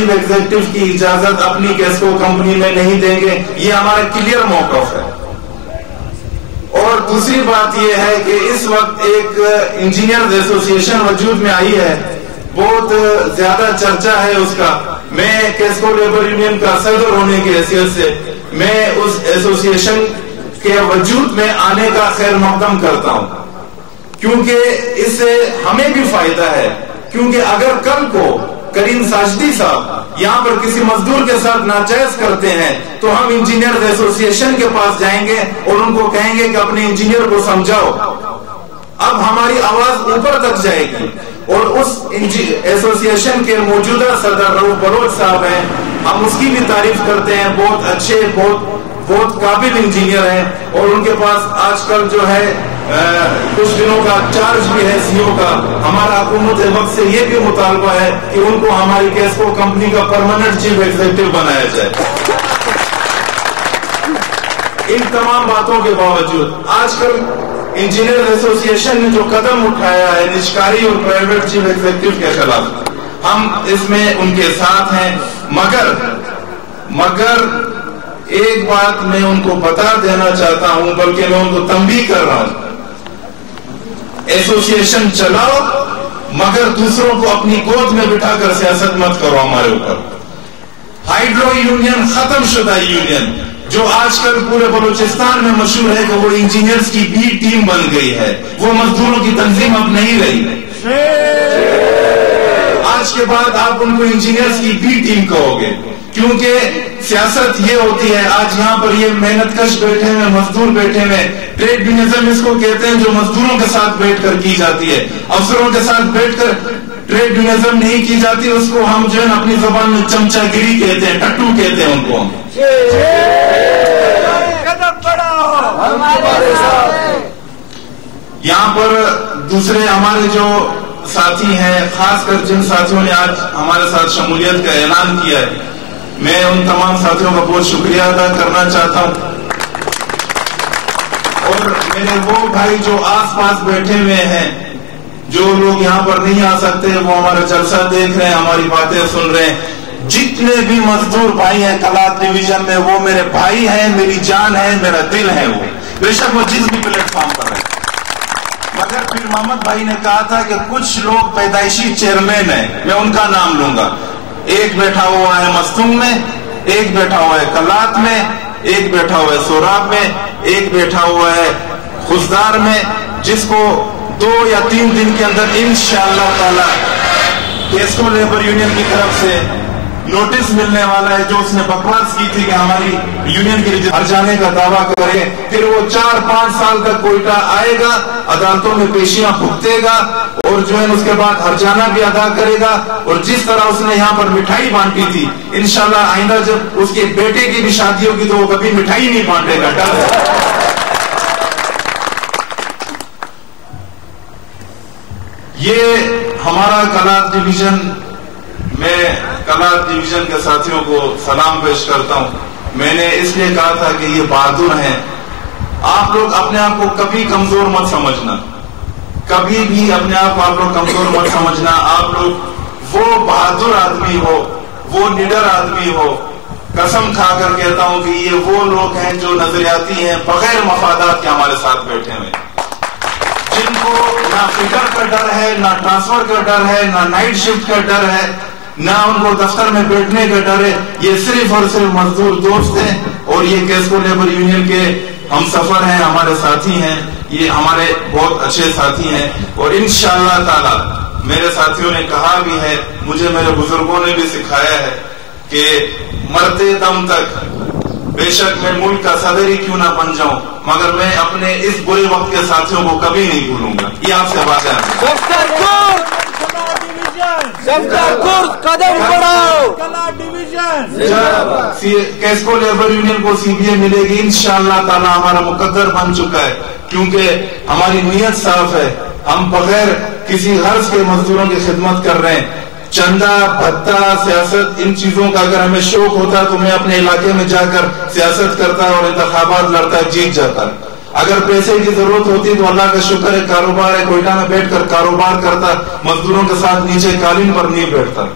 Chief executive کی اجازت اپنی کیسکو کمپنی میں نہیں دیں گے، یہ ہمارا کلیئر موقف ہے۔ اور دوسری بات یہ ہے کہ اس وقت ایک انجینئرز ایسوسی ایشن وجود میں آئی ہے، بہت زیادہ چرچا ہے اس کا۔ میں کیسکو لیبر یونین کا صدر ہونے کی حیثیت سے میں اس ایسوسی ایشن کے وجود میں آنے کا خیر مقدم کرتا ہوں، کیونکہ اس سے ہمیں بھی فائدہ ہے۔ کیونکہ اگر کل کو کریم ساجدی صاحب یہاں پر کسی مزدور کے ساتھ ناجائز کرتے ہیں تو ہم انجینئر ایسوسی ایشن کے پاس جائیں گے اور ان کو کہیں گے کہ اپنے انجینئر کو سمجھاؤ۔ اب ہماری آواز اوپر تک جائے گی، اور اس ایسوسی ایشن کے موجودہ صدر رؤوف بلوچ صاحب ہیں، ہم اس کی بھی تعریف کرتے ہیں، بہت اچھے بہت قابل انجینئر ہیں، اور ان کے پاس آج کل جو ہے کچھ دنوں کا چارج بھی ہے سی او کا۔ ہمارا حکومت وقت سے یہ بھی مطالبہ ہے کہ ان کو ہماری کیسکو کمپنی کا پرماننٹ چیف ایگزیکٹو بنایا جائے۔ ان تمام باتوں کے باوجود آج کل انجینئر ایسوسی ایشن نے جو قدم اٹھایا ہے نجکاری اور پرائیویٹ چیف ایگزیکٹو کے خلاف، ہم اس میں ان کے ساتھ ہیں، مگر ایک بات میں ان کو بتا دینا چاہتا ہوں، بلکہ میں ان کو تنبیہ کر رہا ہوں، ایسوسی ایشن چلاؤ مگر دوسروں کو اپنی گود میں بٹھا کر سیاست مت کرو ہمارے اوپر۔ ہائیڈرو یونین ختم شدہ یونین جو آج کل پورے بلوچستان میں مشہور ہے کہ وہ انجینئرز کی بی ٹیم بن گئی ہے، وہ مزدوروں کی تنظیم اب نہیں رہی۔ آج کے بعد آپ ان کو انجینئرز کی بی ٹیم کہو گے، کیونکہ سیاست یہ ہوتی ہے۔ آج یہاں پر یہ محنت کش بیٹھے ہوئے، مزدور بیٹھے ہوئے، ٹریڈ یونینزم اس کو کہتے ہیں جو مزدوروں کے ساتھ بیٹھ کر کی جاتی ہے، افسروں کے ساتھ بیٹھ کر ٹریڈ یونینزم نہیں کی جاتی، اس کو ہم جو ہے اپنی زبان میں چمچا گیری کہتے ہیں، ٹٹو کہتے ہیں ان کو ہم۔ یہاں پر دوسرے ہمارے جو ساتھی ہیں، خاص کر جن ساتھیوں نے آج ہمارے ساتھ شمولیت کا اعلان کیا ہے، میں ان تمام ساتھیوں کا بہت شکریہ ادا کرنا چاہتا ہوں۔ اور میرے وہ بھائی جو آس پاس بیٹھے ہوئے ہیں، جو لوگ یہاں پر نہیں آ سکتے، وہ ہمارا جلسہ دیکھ رہے ہیں، ہماری باتیں سن رہے ہیں، جتنے بھی مزدور بھائی ہیں کلات ڈویژن میں، وہ میرے بھائی ہیں، میری جان ہے، میرا دل ہے، وہ بے شک وہ جس بھی پلیٹ فارم پر رہے۔ مگر پھر محمد بھائی نے کہا تھا کہ کچھ لوگ پیدائشی چیئرمین ہیں، میں ان کا نام لوں گا۔ ایک بیٹھا ہوا ہے مستونگ میں، ایک بیٹھا ہوا ہے کلات میں، ایک بیٹھا ہوا ہے سوراب میں، ایک بیٹھا ہوا ہے خزدار میں، جس کو 2 یا 3 دن کے اندر انشاءاللہ تعالی کیسکو لیبر یونین کی طرف سے نوٹس ملنے والا ہے، جو اس نے بکواس کی تھی کہ ہماری یونین کے لیے ہر جانے کا دعویٰ کرے، پھر وہ 4-5 سال تک کوئٹہ آئے گا، عدالتوں میں پیشیاں بھگتے گا، اور جو ہے اس کے بعد ہر جانا بھی ادا کرے گا، اور جس طرح اس نے یہاں پر مٹھائی بانٹی تھی، انشاءاللہ آئندہ جب اس کے بیٹے کی بھی شادی ہوگی تو وہ کبھی مٹھائی نہیں بانٹے گا، ڈر ہے۔ یہ ہمارا کلات ڈویژن، میں کلات ڈویژن کے ساتھیوں کو سلام پیش کرتا ہوں۔ میں نے اس لیے کہا تھا کہ یہ بہادر ہیں۔ آپ لوگ اپنے آپ کو کبھی کمزور مت سمجھنا، کبھی بھی اپنے آپ لوگ کمزور مت سمجھنا۔ آپ لوگ وہ بہادر آدمی ہو، وہ نڈر آدمی ہو، قسم کھا کر کہتا ہوں کہ یہ وہ لوگ ہیں جو نظریاتی ہیں، بغیر مفادات کے ہمارے ساتھ بیٹھے ہوئے، جن کو نہ فکر کا ڈر ہے، نہ ٹرانسفر کا ڈر ہے، نہ نائٹ شفٹ کا ڈر ہے، نہ ان کو دفتر میں بیٹھنے کا ڈر ہے۔ یہ صرف اور صرف مزدور دوست ہیں، اور یہ کیسکو لیبر یونین کے ہم سفر ہیں، ہمارے ساتھی ہیں، یہ ہمارے بہت اچھے ساتھی ہیں، اور انشاءاللہ تعالی میرے ساتھیوں نے کہا بھی ہے، مجھے میرے بزرگوں نے بھی سکھایا ہے کہ مرتے دم تک بے شک میں ملک کا صدر ہی کیوں نہ بن جاؤں، مگر میں اپنے اس برے وقت کے ساتھیوں کو کبھی نہیں بھولوں گا۔ یہ آپ سے بات ہے۔ قدم بڑھاؤ، کیسکو لیبر یونین کو سی بی اے ملے گی انشاءاللہ تعالی، ہمارا مقدر بن چکا ہے، کیونکہ ہماری نیت صاف ہے، ہم بغیر کسی غرض کے مزدوروں کی خدمت کر رہے ہیں۔ چندہ، بھتہ، سیاست، ان چیزوں کا اگر ہمیں شوق ہوتا تو میں اپنے علاقے میں جا کر سیاست کرتا اور انتخابات لڑتا، جیت جاتا۔ اگر پیسے کی ضرورت ہوتی تو اللہ کا شکر ہے، کاروبار ہے، کوئٹہ میں بیٹھ کر کاروبار کرتا، مزدوروں کے ساتھ نیچے قالین پر نہیں بیٹھتا۔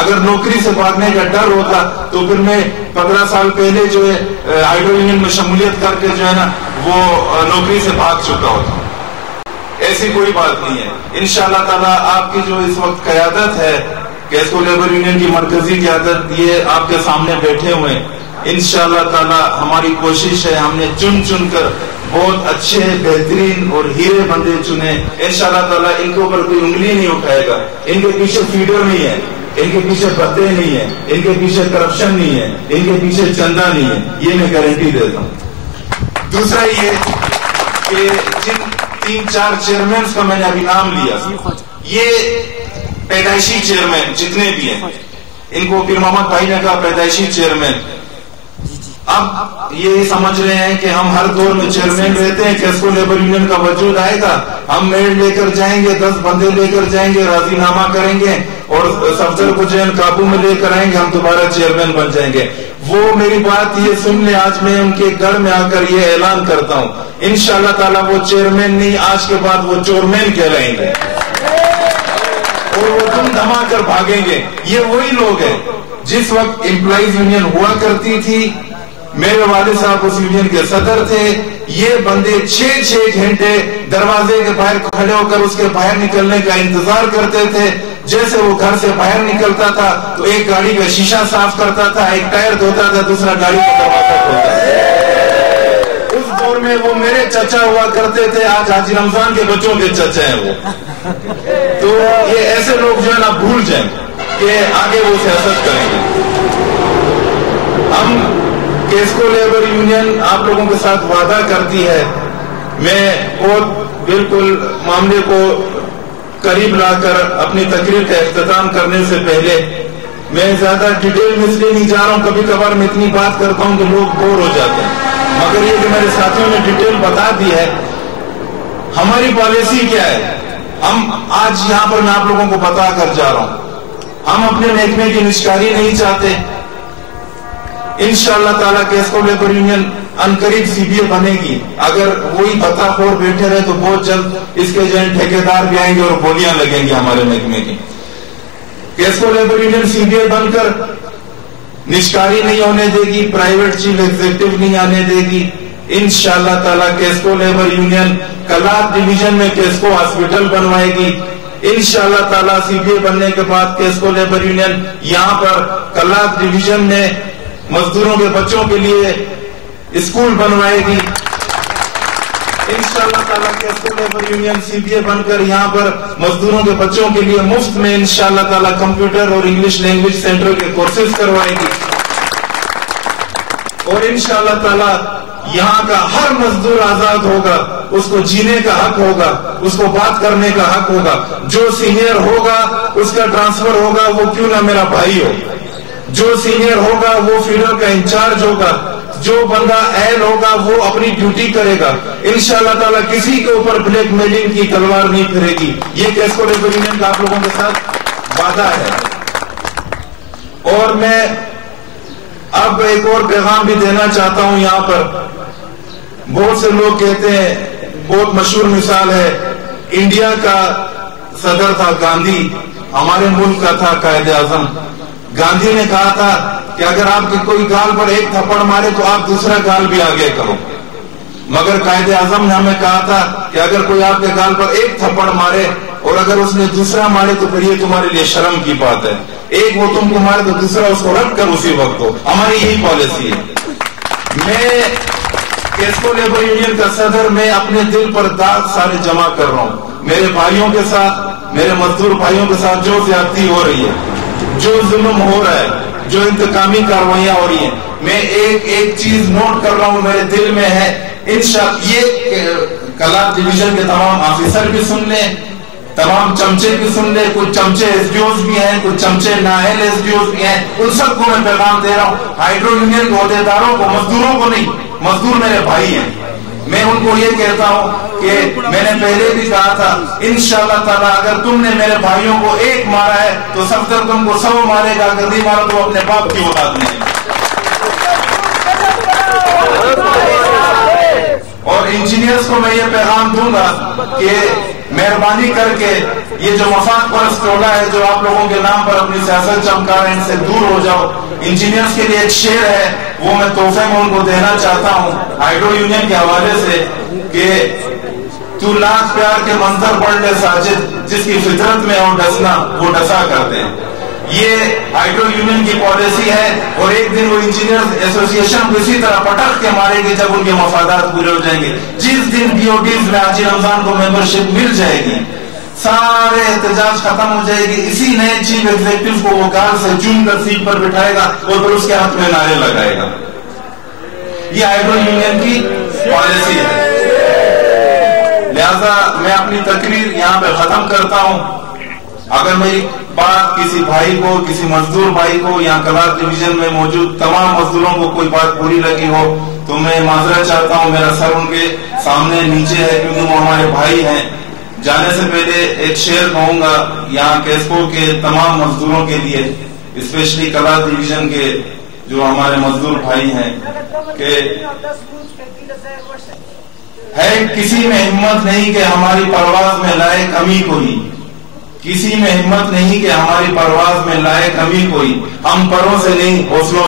اگر نوکری سے بھاگنے کا ڈر ہوتا تو پھر میں 15 سال پہلے جو ہے ہائیڈرو یونین میں شمولیت کر کے جو ہے نا وہ نوکری سے بھاگ چکا ہوتا. ایسی کوئی بات نہیں ہے. انشاءاللہ تعالیٰ آپ کی جو اس وقت قیادت ہے کیسکو لیبر یونین کی مرکزی قیادت, یہ آپ کے سامنے بیٹھے ہوئے, انشاءاللہ تعالیٰ ہماری کوشش ہے, ہم نے چن چن کر بہت اچھے بہترین اور ہیرے بندے چنے. انشاءاللہ تعالیٰ ان کے اوپر کوئی انگلی نہیں اٹھائے گا. ان کے پیچھے فیڈر نہیں ہے, ان کے پیچھے بھتے نہیں ہے, ان کے پیچھے کرپشن نہیں ہے, ان کے پیچھے چندہ نہیں ہے, یہ میں گارنٹی دیتا ہوں. دوسرا یہ کہ جن 3-4 چیئرمینز کا میں نے ابھی نام لیا, یہ پیدائشی چیئرمین جتنے بھی ہیں, ان کو پیر محمد بھائی نے کہا پیدائشی چیئرمین. اب یہ سمجھ رہے ہیں کہ ہم ہر دور میں چیئرمین رہتے ہیں, کیسکو لیبر یونین کا وجود آئے گا, ہم میڈ لے کر جائیں گے, 10 بندے لے کر جائیں گے, راضی نامہ کریں گے اور صفدر کو جو ہے قابو میں لے کر آئیں گے, ہم دوبارہ چیئرمین بن جائیں گے. وہ میری بات یہ سن لیں, آج میں ان کے گھر میں آ کر یہ اعلان کرتا ہوں, انشاءاللہ تعالیٰ وہ چیئرمین نہیں, آج کے بعد وہ چورمین کہلائیں گے اور وہ دم دھما کر بھاگیں گے. یہ وہی لوگ ہیں جس وقت امپلائیز یونین ہوا کرتی تھی, میرے والد صاحب اس یونین کے صدر تھے, یہ بندے 6 گھنٹے دروازے کے باہر کھڑے ہو کر اس کے باہر نکلنے کا انتظار کرتے تھے. جیسے وہ گھر سے باہر نکلتا تھا تو ایک گاڑی کا شیشہ صاف کرتا تھا, ایک ٹائر دھوتا تھا, دوسرا گاڑی کا دروازہ کھولتا تھا. اس دور میں وہ میرے چچا ہوا کرتے تھے, آج حاجی رمضان کے بچوں کے چچا ہیں وہ. تو یہ ایسے لوگ جو ہے نا بھول جائیں کہ آگے وہ سیاست کریں گے. ہم کیسکو لیبر یونین آپ لوگوں کے ساتھ وعدہ کرتی ہے, میں بہت بالکل معاملے کو قریب لا کر اپنی تقریر کا اختتام کرنے سے پہلے میں زیادہ ڈیٹیل میں اس لیے نہیں جا رہا ہوں, کبھی کبھار میں اتنی بات کرتا ہوں کہ لوگ بور ہو جاتے ہیں, مگر یہ کہ میرے ساتھیوں نے ڈیٹیل بتا دی ہے. ہماری پالیسی کیا ہے, ہم آج یہاں پر میں آپ لوگوں کو بتا کر جا رہا ہوں, ہم اپنے محکمے کی نشکاری نہیں چاہتے. انشاءاللہ تعالیٰ کیسکو لیبر یونین انقریب CBA بنے گی. اگر وہی بتا خور بیٹھے رہے تو بہت جلد اس کے جو ٹھیکیدار بھی آئیں گے اور گولیاں لگیں گی ہمارے محکمے کی. کیسکو لیبر یونین CBA بن کر نشکاری نہیں ہونے دے گی, پرائیویٹ چیف ایگزیکٹو نہیں آنے دے گی. انشاءاللہ تعالیٰ QESCO labour union Kalat division میں کیسکو ہاسپٹل بنوائے گی. انشاءاللہ تعالیٰ CBA بننے کے بعد کیسکو لیبر یونین یہاں پر کلات ڈویژن میں مزدوروں کے بچوں کے لیے اسکول بنوائے گی. انشاءاللہ تعالیٰ کیسکو لیبر یونین CBA بن کر یہاں پر مزدوروں کے بچوں کے لیے مفت میں انشاءاللہ تعالیٰ کمپیوٹر اور انگلش لینگویج سینٹر کے کورسز کروائے گی. اور انشاءاللہ تعالیٰ یہاں کا ہر مزدور آزاد ہوگا, اس کو جینے کا حق ہوگا, اس کو بات کرنے کا حق ہوگا. جو سینئر ہوگا اس کا ٹرانسفر ہوگا, وہ کیوں نہ میرا بھائی ہو. جو سینئر ہوگا وہ فیڈر کا انچارج ہوگا, جو بندہ اہل ہوگا وہ اپنی ڈیوٹی کرے گا. انشاءاللہ تعالیٰ کسی کے اوپر بلیک میلنگ کی تلوار نہیں پھرے گی. یہ کیسکو لیبر یونین کا آپ لوگوں کے ساتھ وعدہ ہے. اور میں اب ایک اور پیغام بھی دینا چاہتا ہوں یہاں پر. بہت سے لوگ کہتے ہیں, بہت مشہور مثال ہے, انڈیا کا صدر تھا گاندھی, ہمارے ملک کا تھا قائد اعظم. گاندھی نے کہا تھا کہ اگر آپ کی کوئی گال پر ایک تھپڑ مارے تو آپ دوسرا گال بھی آگے کرو. مگر قائد اعظم نے ہمیں کہا تھا کہ اگر کوئی آپ کے گال پر ایک تھپڑ مارے اور اگر اس نے دوسرا مارے تو پھر یہ تمہارے لیے شرم کی بات ہے. ایک وہ تم کو مارے تو دوسرا اس کو رکھ کر اسی وقت ہو. ہماری یہی پالیسی ہے. میں کیسکو لیبر یونین کا صدر, میں اپنے دل پر داغ سارے جمع کر رہا ہوں. میرے بھائیوں کے ساتھ, میرے مزدور بھائیوں کے ساتھ جو زیادتی ہو رہی ہے, جو ظلم ہو رہا ہے, جو انتقامی کاروائیاں ہو رہی ہیں, میں ایک چیز نوٹ کر رہا ہوں, میرے دل میں ہے. انشاءاللہ یہ کلات ڈویژن کے تمام آفیسر بھی سن لیں, تمام چمچے بھی سن لیں. کچھ چمچے SDOs بھی ہیں, کچھ چمچے نااہل SDOs بھی ہیں. ان سب کو میں پیغام دے رہا ہوں, ہائیڈرو یونین کے عہدیداروں کو, مزدوروں کو نہیں. مزدور میرے بھائی ہیں. میں ان کو یہ کہتا ہوں کہ میں نے پہلے بھی کہا تھا, انشاءاللہ تعالیٰ اگر تم نے میرے بھائیوں کو ایک مارا ہے تو صفدر تم کو 100 مارے گا, اگر نہیں مارا تو اپنے باپ کی اولاد نہیں. اور انجینئرز کو میں یہ پیغام دوں گا کہ مہربانی کر کے یہ جو مفاد پرست ٹولہ ہے جو آپ لوگوں کے نام پر اپنی سیاست چمکا رہے ہیں، ان سے دور ہو جاؤ۔ انجینئرز کے لیے ایک شعر ہے، وہ میں تحفے میں ان کو دینا چاہتا ہوں ہائیڈرو یونین کے حوالے سے، کہ تو لاکھ پیار کے منظر پڑھ لے ساجد، جس کی فطرت میں ہو ڈسنا وہ ڈسا کرتے ہیں۔ یہ ہائیڈرو یونین کی پالیسی ہے، اور ایک دن وہ انجینئر ایسوسی ایشن کو اسی طرح پٹخ کے مارے گی جب ان کے مفادات پورے ہو جائیں گے۔ جس دن بی او ڈیز میں حاجی رمضان کو ممبرشپ مل جائے گی، سارے احتجاج ختم ہو جائے گی، اسی نئے چیف ایگزیکٹو کو وہ گال سے چوم کر سیٹ پر بٹھائے گا اور پھر اس کے ہاتھ میں نعرے لگائے گا۔ یہ ہائیڈرو یونین کی پالیسی ہے۔ لہذا میں اپنی تقریر یہاں پہ ختم کرتا ہوں۔ اگر میری بات کسی بھائی کو، کسی مزدور بھائی کو یا کلاس ڈویژن میں موجود تمام مزدوروں کو کوئی بات بری لگی ہو تو میں معذرت چاہتا ہوں، میرا سر ان کے سامنے نیچے ہے کیونکہ وہ ہمارے بھائی ہیں۔ جانے سے پہلے ایک شعر کہوں گا یہاں کیسکو کے تمام مزدوروں کے لیے، اسپیشلی کلاس ڈویژن کے جو ہمارے مزدور بھائی ہیں، کہ ہے کسی میں ہمت نہیں کہ ہماری پرواز میں لائے کمی کوئی، کسی میں ہمت نہیں کہ ہماری پرواز میں لائے کمی کوئی، ہم پروں سے نہیں حوصلوں